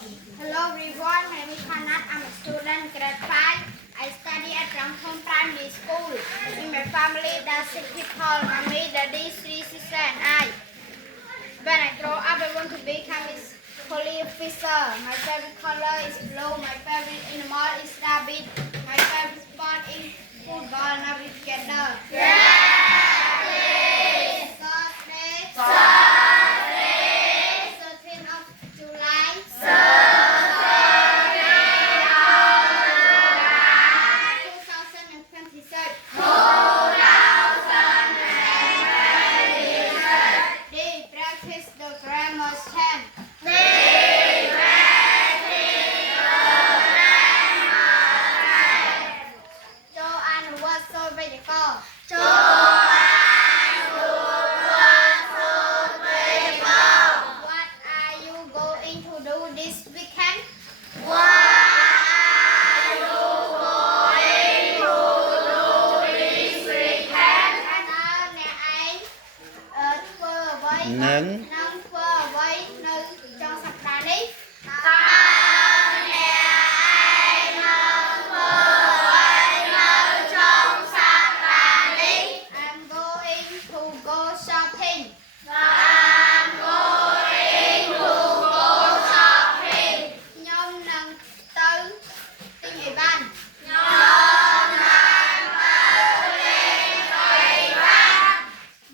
Hello everyone, my name is Hanat. I'm a student, grade 5. I study at Rangthom Primary School. In my family, there are 6 people, mommy, daddy, 3 sisters and I. When I grow up, I want to become a police officer. My favorite color is blue. My favorite animal is rabbit. My favorite sport is football. Now we together. Saturday, 13th of July. 2026. They practice the grammar stand. Joanne was so beautiful. What are you going to do this weekend? Nâng trongสัปดาห์นี้ I'm going to go shopping. Nhóm nâng tới tinh ủy ban.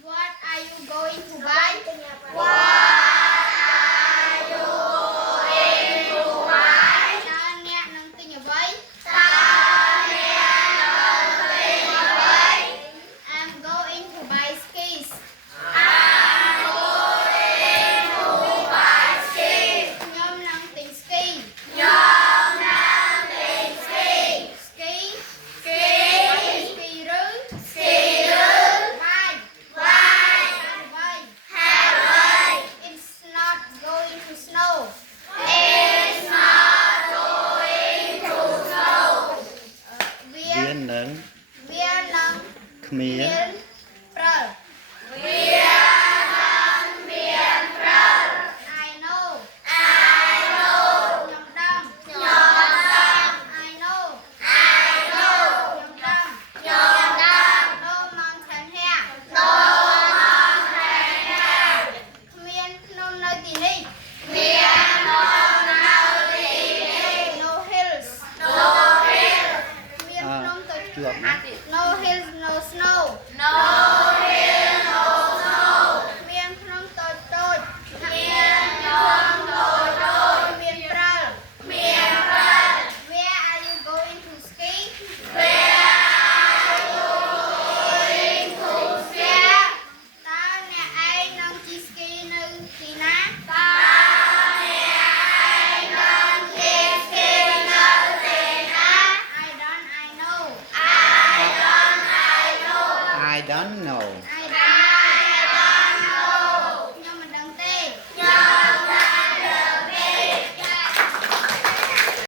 What are you going to buy? Cho nè nâng tinh ủy ban. I'm going to buy skis. Nhóm nâng tinh ski. Ski rứ. Vai. It's not going to snow. Viên nâng We're nâng Khmien miền prơ. I know. Nhầm đâm. I know. Nhầm đâm. No mountain here. Khmien no nơi gì đi. No hills. Khmien À, không tới. chuột No hills, no snow. Khmien không tới tôi. Khmien prơ. Where are you going to ski? Tao nè ai nâng chi ski nơi gì ná? I don't, I know. I don't know I don't